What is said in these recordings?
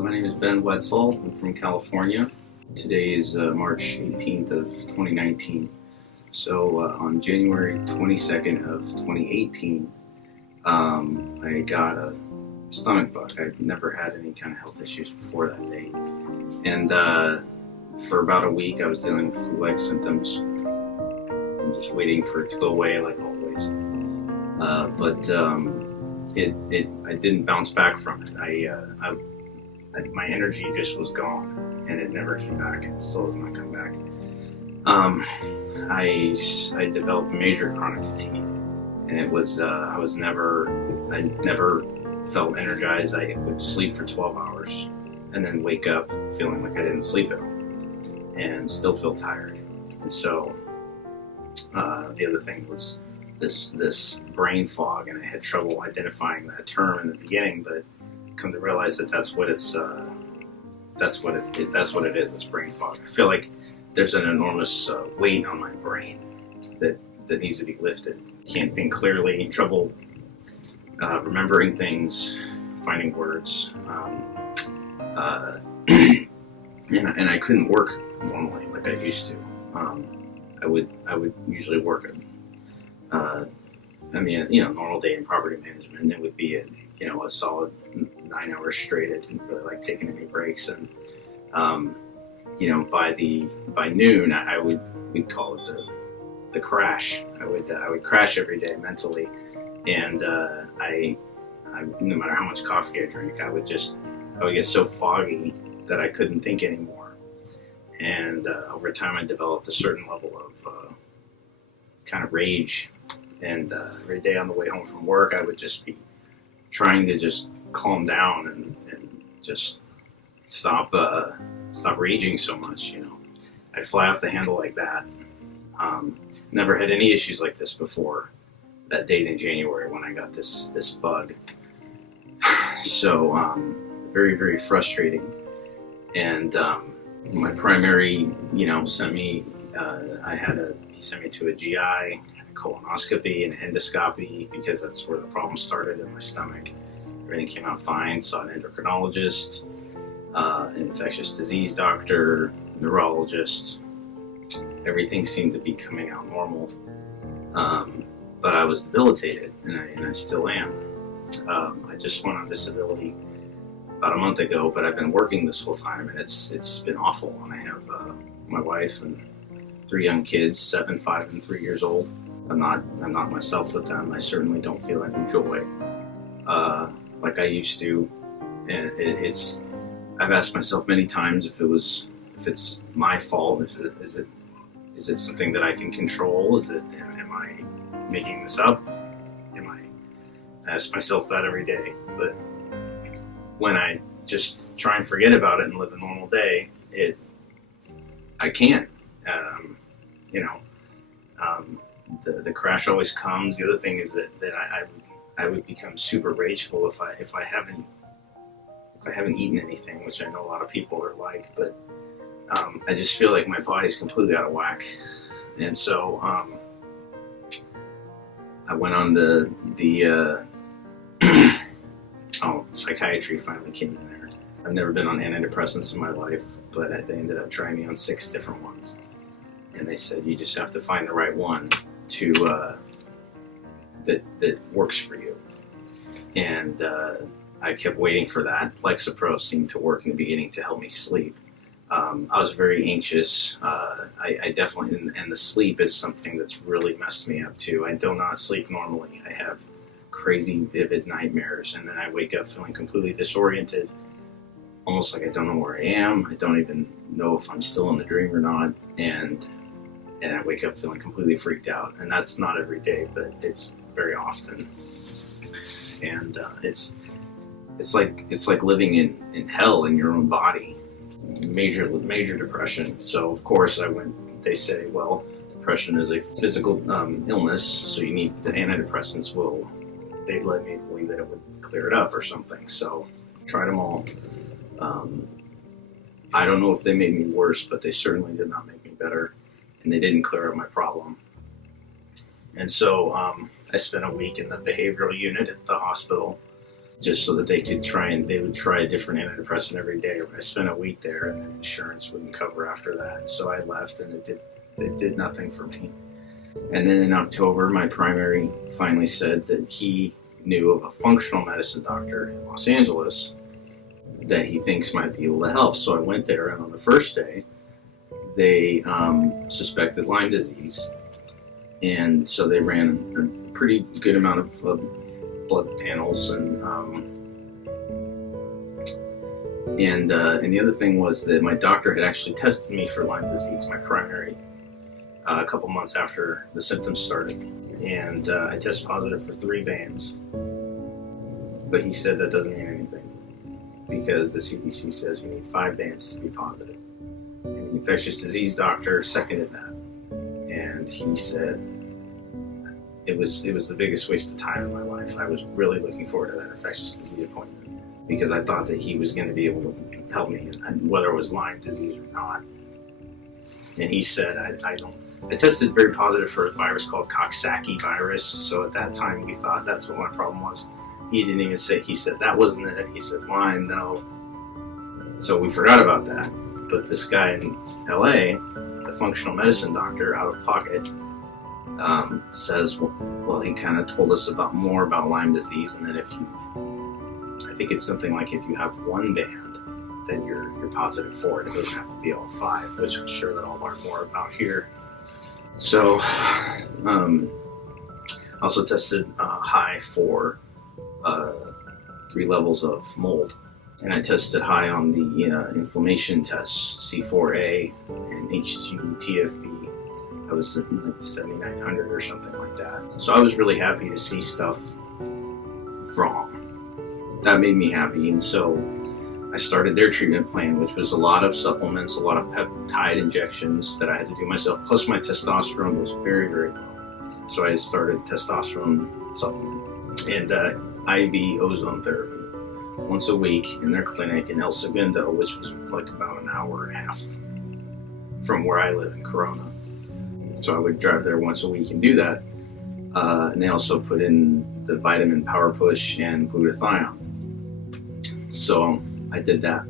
My name is Ben Wetzel. I'm from California. Today is March 18th of 2019. So on January 22nd of 2018, I got a stomach bug. I'd never had any kind of health issues before that date. And for about a week, I was dealing with flu-like symptoms and just waiting for it to go away, like always. But I didn't bounce back from it. My energy just was gone, and it never came back, and it still has not come back. I developed major chronic fatigue, and it was I never felt energized. I would sleep for 12 hours and then wake up feeling like I didn't sleep at all and still feel tired. And so the other thing was this brain fog, and I had trouble identifying that term in the beginning, but come to realize that that's what it is. It's brain fog. I feel like there's an enormous weight on my brain that needs to be lifted. Can't think clearly, trouble remembering things, finding words, and I couldn't work normally like I used to. I would usually work a normal day in property management, and it would be a solid 9 hours straight. I didn't really like taking any breaks, and by noon we'd call it the crash. I would crash every day mentally, and no matter how much coffee I drink, I would get so foggy that I couldn't think anymore. And over time, I developed a certain level of kind of rage, and every day on the way home from work, I would just be trying to just calm down and just stop raging so much. I'd fly off the handle like that. Never had any issues like this before that date in January when I got this bug. So very, very frustrating. And my primary, sent me. He sent me to a GI, a colonoscopy, and endoscopy, because that's where the problem started in my stomach. Everything came out fine. Saw an endocrinologist, an infectious disease doctor, neurologist. Everything seemed to be coming out normal, but I was debilitated, and I still am. I just went on disability about a month ago, but I've been working this whole time, and it's been awful. And I have my wife and 3 young kids, 7, 5, and 3 years old. I'm not myself with them. I certainly don't feel any joy like I used to, and I've asked myself many times if it's my fault. Is it something that I can control? Am I making this up? I ask myself that every day. But when I just try and forget about it and live a normal day, I can't. The crash always comes. The other thing is that I would become super rageful if I haven't eaten anything, which I know a lot of people are like, but I just feel like my body's completely out of whack. And so I went on the psychiatry finally came in there. I've never been on antidepressants in my life, but they ended up trying me on 6 different ones. And they said, you just have to find the right one that works for you. And I kept waiting for that. Lexapro seemed to work in the beginning to help me sleep. I was very anxious. I definitely, and the sleep is something that's really messed me up too. I do not sleep normally. I have crazy, vivid nightmares, and then I wake up feeling completely disoriented, almost like I don't know where I am. I don't even know if I'm still in the dream or not, and I wake up feeling completely freaked out. And that's not every day, but it's very often. And it's like living in hell in your own body. Major depression. So of course they say, well, depression is a physical illness, so you need the antidepressants. They led me to believe that it would clear it up or something. So tried them all. I don't know if they made me worse, but they certainly did not make me better, and they didn't clear up my problem. And so I spent a week in the behavioral unit at the hospital, just so that they would try a different antidepressant every day. I spent a week there, and then insurance wouldn't cover after that. So I left, and it did nothing for me. And then in October, my primary finally said that he knew of a functional medicine doctor in Los Angeles that he thinks might be able to help. So I went there, and on the first day, they suspected Lyme disease. And so they ran a pretty good amount of blood panels, and the other thing was that my doctor had actually tested me for Lyme disease, my primary, a couple months after the symptoms started, and I tested positive for 3 bands. But he said that doesn't mean anything because the CDC says you need 5 bands to be positive. And the infectious disease doctor seconded that, and he said it was the biggest waste of time in my life. I was really looking forward to that infectious disease appointment because I thought that he was going to be able to help me, whether it was Lyme disease or not. And he said, I tested very positive for a virus called Toxicity virus. So at that time we thought that's what my problem was. He didn't even say, he said that wasn't it. He said Lyme, no. So we forgot about that. But this guy in LA, the functional medicine doctor, out of pocket, says, well, he kind of told us more about Lyme disease, and then I think it's something like if you have 1 band, then you're positive for it. It doesn't have to be all 5, which I'm sure that I'll learn more about here. So, also tested high for 3 levels of mold, and I tested high on the inflammation tests, C4A and HGTFB. I was at like 7,900 or something like that. So I was really happy to see stuff wrong. That made me happy, and so I started their treatment plan, which was a lot of supplements, a lot of peptide injections that I had to do myself, plus my testosterone was very, very low. So I started testosterone supplement and IV ozone therapy once a week in their clinic in El Segundo, which was like about an hour and a half from where I live in Corona. So I would drive there once a week and do that. And they also put in the vitamin Power Push and glutathione. So I did that.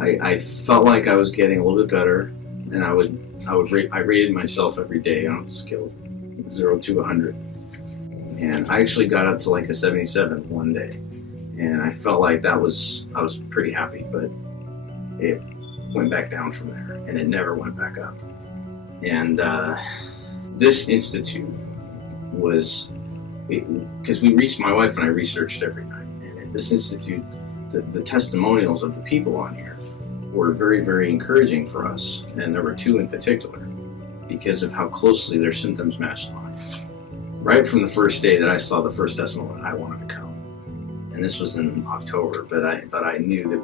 I felt like I was getting a little bit better, and I rated myself every day on a scale of 0 to 100. And I actually got up to like a 77 one day, and I felt like I was pretty happy, but it went back down from there, and it never went back up. And this institute was, because my wife and I researched every night, and at this institute, the testimonials of the people on here were very, very encouraging for us, and there were 2 in particular, because of how closely their symptoms matched mine. Right from the first day that I saw the first testimonial, I wanted to come, and this was in October, but I knew that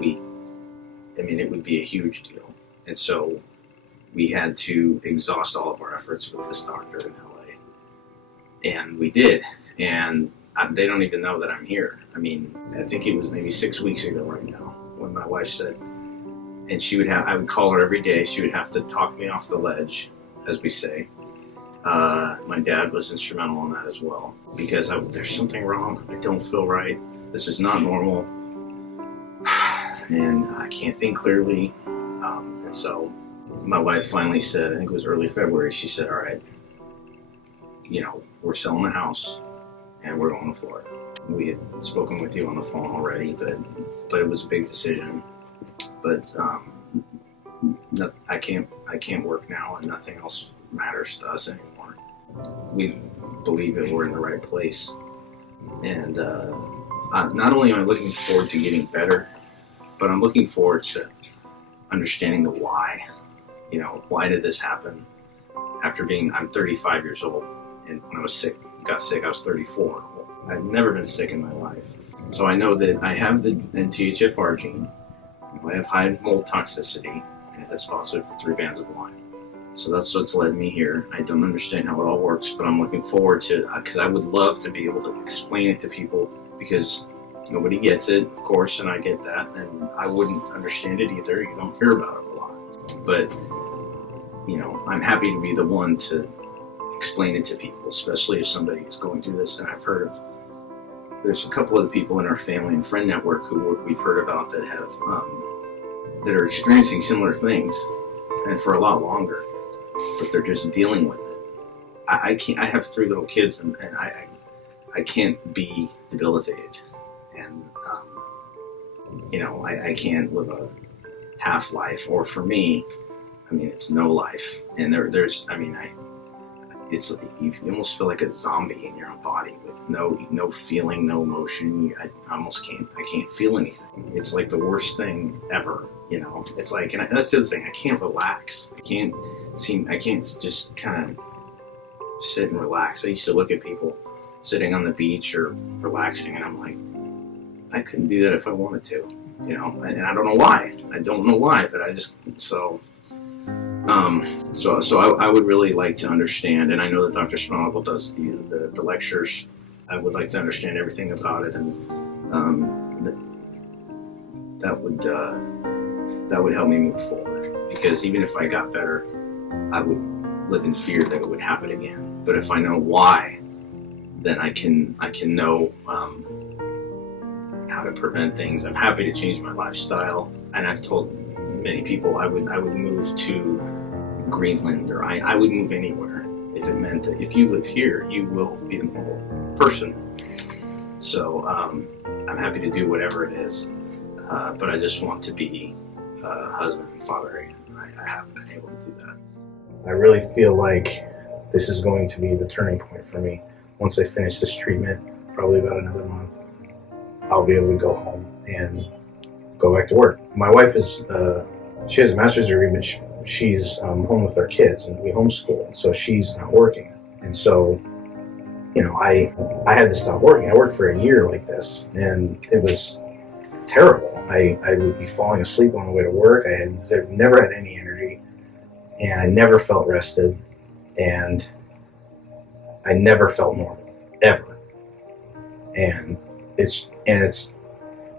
it would be a huge deal, and so we had to exhaust all of our efforts with this doctor in LA. And we did. And they don't even know that I'm here. I mean, I think it was maybe 6 weeks ago right now when my wife said, and I would call her every day. She would have to talk me off the ledge, as we say. My dad was instrumental in that as well, because there's something wrong. I don't feel right. This is not normal. And I can't think clearly. And so my wife finally said, I think it was early February, she said, all right, we're selling the house and we're going to Florida. We had spoken with you on the phone already, but it was a big decision. But I can't work now, and nothing else matters to us anymore. We believe that we're in the right place. And not only am I looking forward to getting better, but I'm looking forward to understanding the why. Why did this happen? I'm 35 years old, and when I got sick, I was 34. I've never been sick in my life. So I know that I have the THFR gene, I have high mold toxicity, and that's positive for 3 bands of Lyme. So that's what's led me here. I don't understand how it all works, but I'm looking forward to, because I would love to be able to explain it to people, because nobody gets it, of course, and I get that, and I wouldn't understand it either. You don't hear about it a lot. But, I'm happy to be the one to explain it to people, especially if somebody is going through this. And I've heard of there's a couple of the people in our family and friend network who we've heard about that have that are experiencing similar things, and for a lot longer, but they're just dealing with it. I can't. I have 3 little kids, and I can't be debilitated, and I can't live a half life, or for me, I mean, it's no life. And there's, I mean, it's, you almost feel like a zombie in your own body with no feeling, no emotion. I can't feel anything. It's like the worst thing ever, It's like, and that's the other thing, I can't relax. I can't just kind of sit and relax. I used to look at people sitting on the beach or relaxing, and I'm like, I couldn't do that if I wanted to, and I don't know why. But I just, so I would really like to understand, and I know that Dr. Sponaugle does the lectures. I would like to understand everything about it, and that would help me move forward. Because even if I got better, I would live in fear that it would happen again. But if I know why, then I can know how to prevent things. I'm happy to change my lifestyle, and I've told many people I would move to Greenland, or I would move anywhere if it meant that if you live here, you will be a normal person. So I'm happy to do whatever it is, but I just want to be a husband and father again. I haven't been able to do that. I really feel like this is going to be the turning point for me. Once I finish this treatment, probably about another month, I'll be able to go home and go back to work. My wife is, she has a master's degree, but she's home with our kids, and we homeschool, so she's not working. And so, I had to stop working. I worked for a year like this, and it was terrible. I would be falling asleep on the way to work. I had never had any energy, and I never felt rested, and I never felt normal, ever. And it's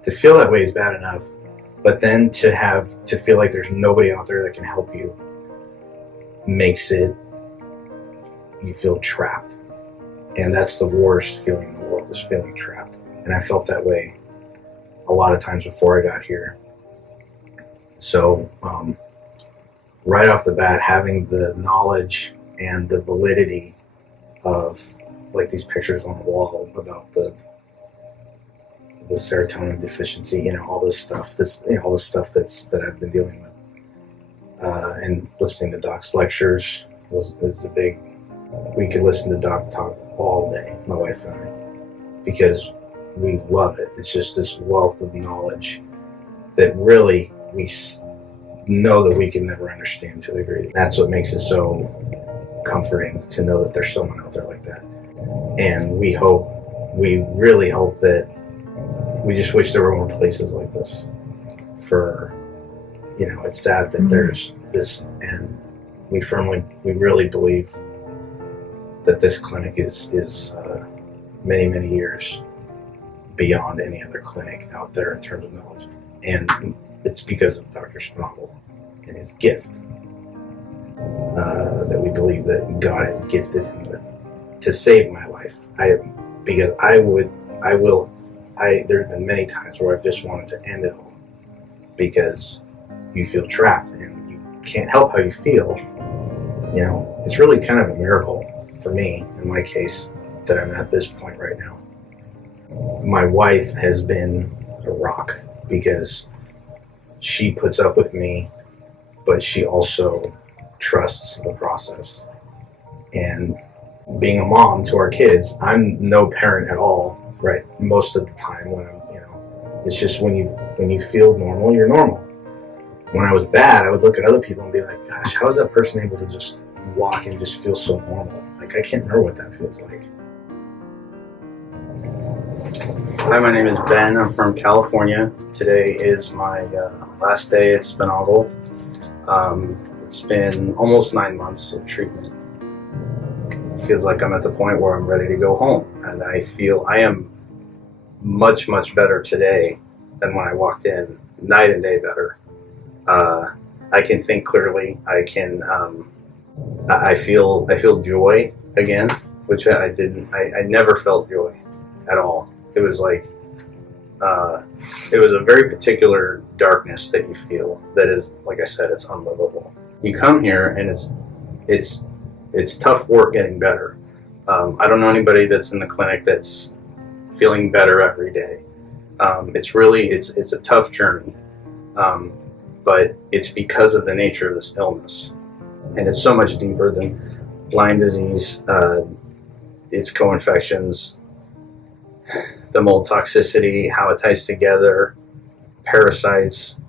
to feel that way is bad enough, but then to feel like there's nobody out there that can help you makes you feel trapped. And that's the worst feeling in the world, is feeling trapped. And I felt that way a lot of times before I got here. So right off the bat, having the knowledge and the validity of, like, these pictures on the wall about the serotonin deficiency, all this stuff, that I've been dealing with, and listening to Doc's lectures was a big. We could listen to Doc talk all day, my wife and I, because we love it. It's just this wealth of knowledge that really we know that we can never understand to a degree. That's what makes it so comforting to know that there's someone out there like that. And we really hope that, we just wish there were more places like this. It's sad that there's this, and we really believe that this clinic is many, many years beyond any other clinic out there in terms of knowledge. And it's because of Dr. Sponaugle and his gift that we believe that God has gifted him with to save my life. There have been many times where I've just wanted to end it all, because you feel trapped and you can't help how you feel. It's really kind of a miracle for me, in my case, that I'm at this point right now. My wife has been a rock, because she puts up with me, but she also trusts the process. And being a mom to our kids, I'm no parent at all, right? Most of the time when it's just when you feel normal, you're normal. When I was bad, I would look at other people and be like, gosh, how is that person able to just walk and just feel so normal? Like, I can't remember what that feels like. Hi, my name is Ben. I'm from California. Today is my last day at Sponaugle. It's been almost 9 months of treatment. It feels like I'm at the point where I'm ready to go home, and I feel I am much, much better today than when I walked in. Night and day better. I can think clearly. I can. I feel joy again, which I didn't. I never felt joy at all. It was like, it was a very particular darkness that you feel that is, like I said, it's unlivable. You come here and it's tough work getting better. I don't know anybody that's in the clinic that's feeling better every day. It's a tough journey, but it's because of the nature of this illness, and it's so much deeper than Lyme disease, its co-infections, the mold toxicity, how it ties together, parasites,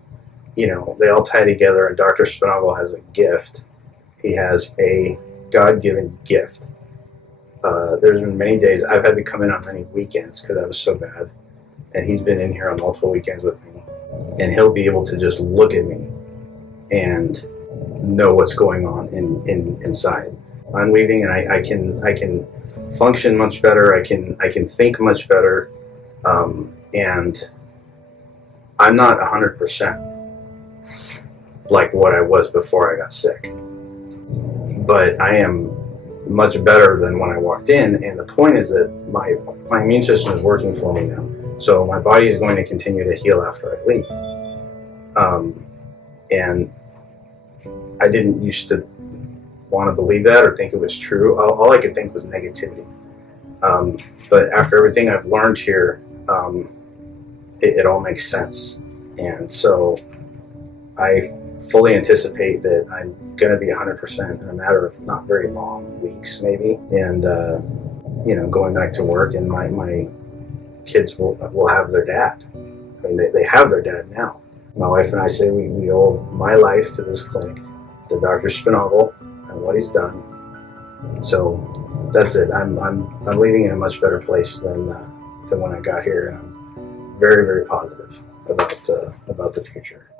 they all tie together, and Dr. Sponaugle has a gift. He has a God-given gift. There's been many days I've had to come in on many weekends because I was so bad, and he's been in here on multiple weekends with me, and he'll be able to just look at me and know what's going on inside. I'm leaving, and I can function much better. I can think much better, and I'm not 100% like what I was before I got sick, but I am much better than when I walked in. And the point is that my immune system is working for me now, so my body is going to continue to heal after I leave. And I didn't used to want to believe that or think it was true. All I could think was negativity. But after everything I've learned here, it all makes sense. And so I fully anticipate that I'm going to be 100% in a matter of not very long, weeks maybe. And, going back to work, and my kids will have their dad. I mean, they have their dad now. My wife and I say we owe my life to this clinic, to Dr. Sponaugle, and what he's done. So that's it. I'm leaving in a much better place than when I got here, and I'm very, very positive about the future.